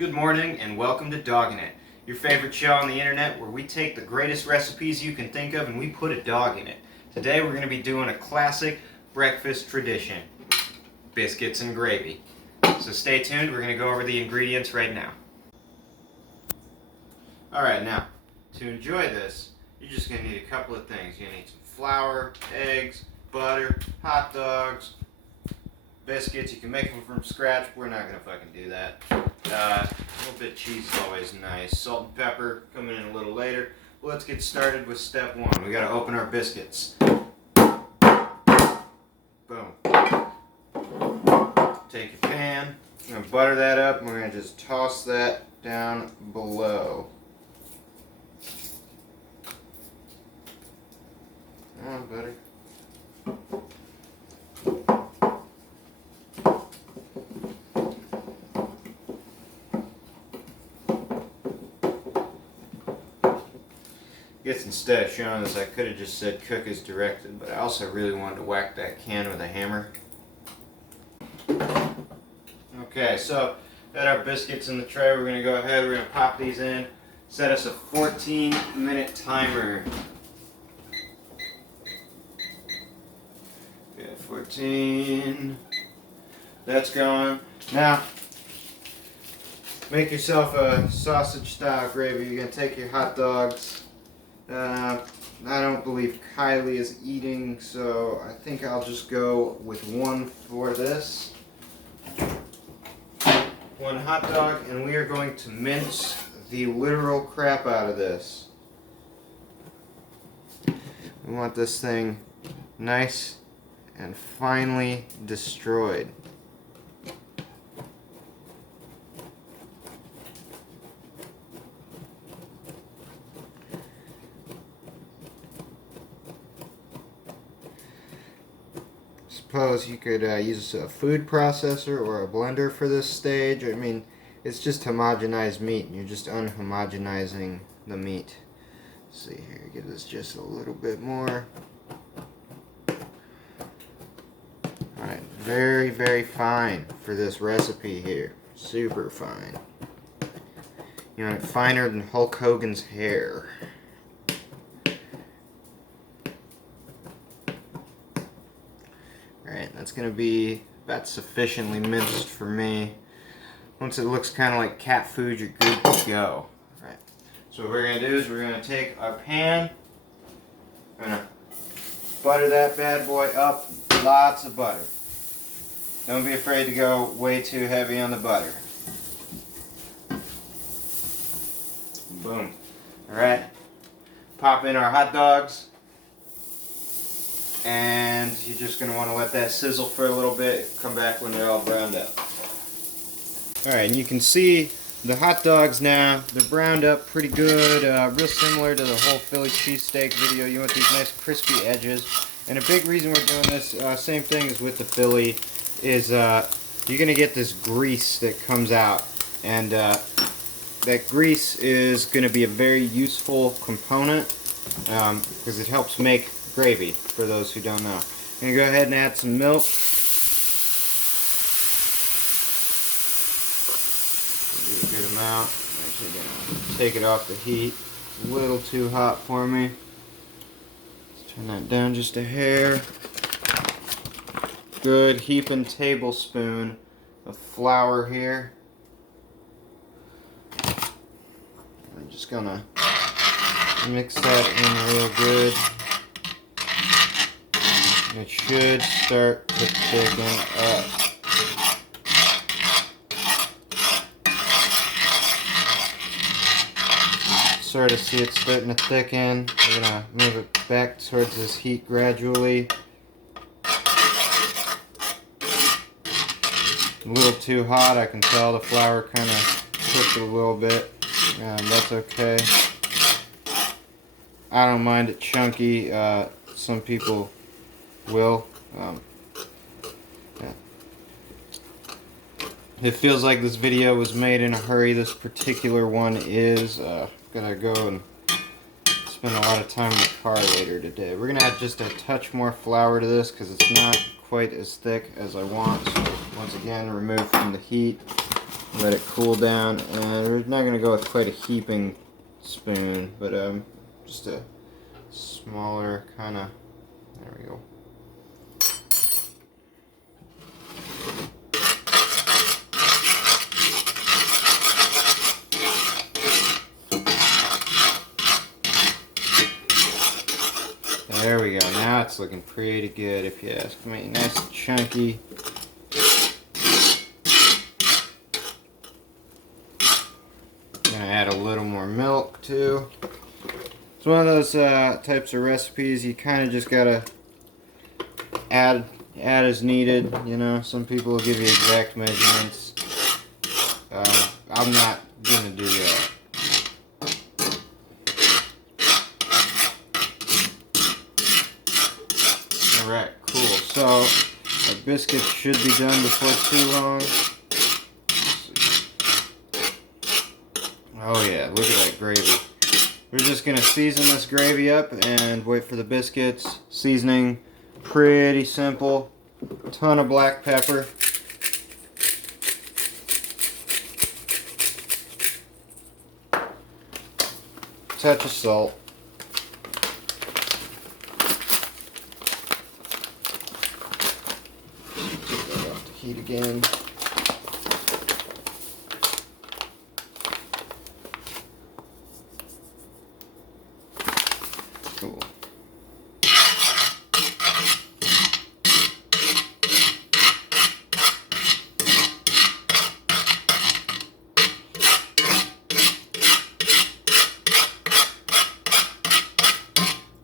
Good morning and welcome to Doggin'it, your favorite show on the internet where we take the greatest recipes you can think of and we put a dog in it. Today we're going to be doing a classic breakfast tradition, biscuits and gravy. So stay tuned, we're going to go over the ingredients right now. Alright, now, to enjoy this, you're just going to need a couple of things. You're going to need some flour, eggs, butter, hot dogs, biscuits. You can make them from scratch. We're not going to fucking do that. A little bit of cheese is always nice. Salt and pepper coming in a little later. Well, let's get started with step one. We got to open our biscuits. Boom. Take your pan. We're going to butter that up and we're going to just toss that down below. Come on, butter. I guess instead of showing this, I could have just said cook as directed, but I also really wanted to whack that can with a hammer. Okay, so got our biscuits in the tray. We're going to go ahead, we're going to pop these in, set us a 14-minute timer. Okay, 14. That's gone. Now, make yourself a sausage-style gravy. You're going to take your hot dogs. I don't believe Kylie is eating, so I think I'll just go with one for this. One hot dog, and we are going to mince the literal crap out of this. We want this thing nice and finely destroyed. Suppose you could use a food processor or a blender for this stage. I mean, it's just homogenized meat, and you're just unhomogenizing the meat. Let's see here, give this just a little bit more. Alright, very, very fine for this recipe here. Super fine. You want it finer than Hulk Hogan's hair. Alright, that's going to be about sufficiently minced for me. Once it looks kind of like cat food, you're good to go. Alright, so what we're going to do is we're going to take our pan, we're going to butter that bad boy up, lots of butter. Don't be afraid to go way too heavy on the butter. Boom. Alright, pop in our hot dogs. And you're just going to want to let that sizzle for a little bit, come back when they're all browned up. Alright, and you can see the hot dogs now, they're browned up pretty good, real similar to the whole Philly cheesesteak video. You want these nice crispy edges. And a big reason we're doing this, same thing as with the Philly, is you're going to get this grease that comes out. And that grease is going to be a very useful component because it helps make gravy, for those who don't know. I'm going to go ahead and add some milk. Do a good amount. I'm actually going to take it off the heat. It's a little too hot for me. Let's turn that down just a hair. Good heaping tablespoon of flour here. I'm just going to mix that in real good. It should start to thicken up. Sort of see it starting to thicken. We're going to move it back towards this heat gradually. A little too hot, I can tell the flour kind of cooked a little bit. That's okay. I don't mind it chunky. Some people will. Yeah. It feels like this video was made in a hurry. This particular one is. Gonna go and spend a lot of time in the car later today. We're gonna add just a touch more flour to this because it's not quite as thick as I want. So once again, remove from the heat. Let it cool down, and we're not going to go with quite a heaping spoon, but just a smaller kind of, there we go. There we go. Now it's looking pretty good, if you ask me. Nice and chunky. I'm gonna add a little more milk too. It's one of those types of recipes you kind of just gotta add as needed. You know, some people will give you exact measurements. I'm not gonna do that. Alright, cool. So, our biscuits should be done before too long. Oh yeah, look at that gravy. We're just going to season this gravy up and wait for the biscuits. Seasoning, pretty simple. A ton of black pepper. Touch of salt. Heat again. Cool.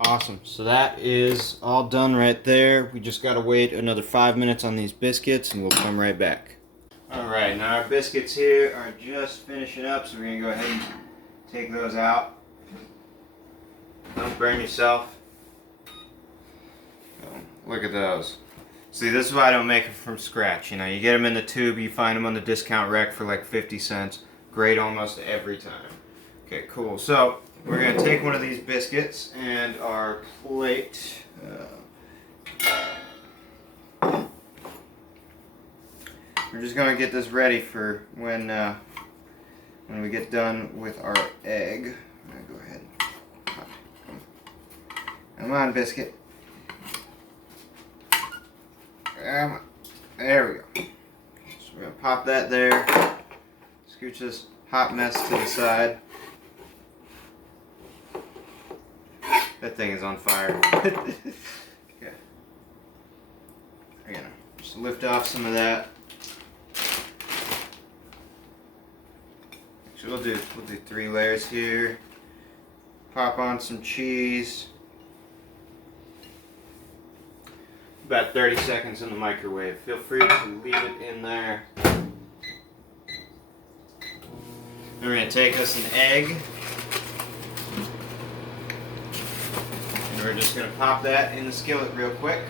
Awesome. So that is all done right there. We just gotta wait another 5 minutes on these biscuits and we'll come right back. Alright, now our biscuits here are just finishing up, so we're gonna go ahead and take those out. Don't burn yourself. Oh, look at those. See, this is why I don't make them from scratch. You know, you get them in the tube, you find them on the discount rack for like 50 cents. Great almost every time. Okay, cool. So, we're going to take one of these biscuits and our plate. We're just going to get this ready for when we get done with our egg. I'm going to go ahead and pop it. Come on, biscuit. Come on. There we go. So we're going to pop that there. Scooch this hot mess to the side. That thing is on fire. Okay. We're gonna just lift off some of that. Actually, we'll do 3 layers here. Pop on some cheese. About 30 seconds in the microwave. Feel free to leave it in there. We're gonna take us an egg. We're just going to pop that in the skillet real quick.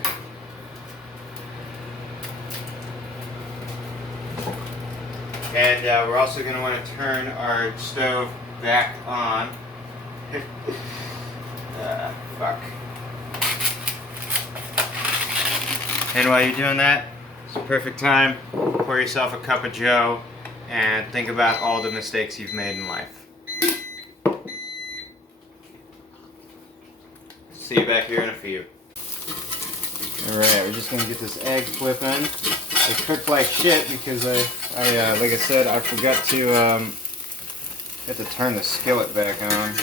And we're also going to want to turn our stove back on. Fuck. And while you're doing that, it's a perfect time. Pour yourself a cup of joe and think about all the mistakes you've made in life. See you back here in a few. Alright, we're just gonna get this egg flipping. It cooked like shit because I like I said, I forgot to have to turn the skillet back on.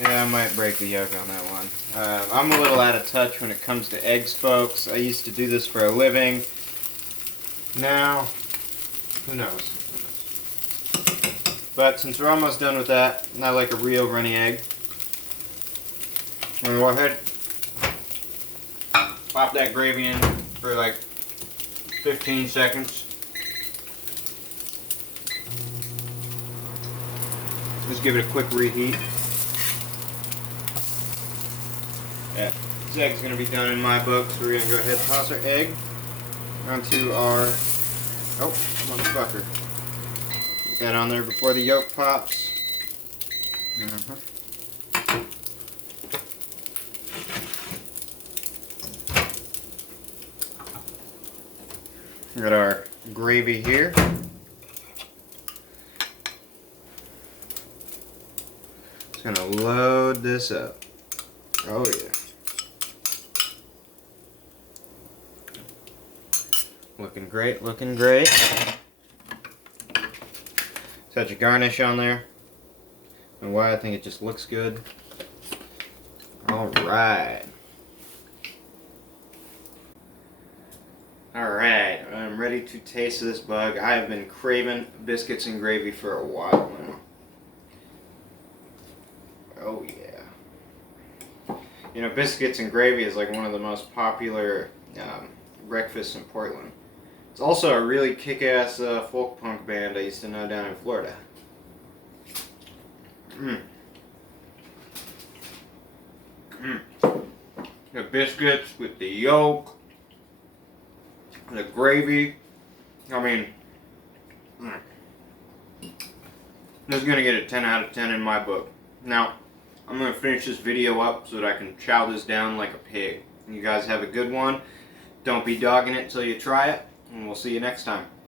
Yeah, I might break the yolk on that one. I'm a little out of touch when it comes to eggs, folks. I used to do this for a living. Now, who knows? But since we're almost done with that, not like a real runny egg, I'm going to go ahead, pop that gravy in for like 15 seconds. Just give it a quick reheat. Yeah, this egg's going to be done in my book, so we're going to go ahead and toss our egg onto our, oh, motherfucker. Get that on there before the yolk pops. Got our gravy here. Just gonna load this up. Oh yeah. Looking great, looking great. Touch of garnish on there. And why I think it just looks good. Alright. Alright, I'm ready to taste this bug. I have been craving biscuits and gravy for a while now. Oh yeah. You know, biscuits and gravy is like one of the most popular breakfasts in Portland. It's also a really kick-ass folk punk band I used to know down in Florida. The biscuits with the yolk, the gravy. I mean, this is gonna get a 10 out of 10 in my book. Now, I'm gonna finish this video up so that I can chow this down like a pig. You guys have a good one. Don't be dogging it till you try it, and we'll see you next time.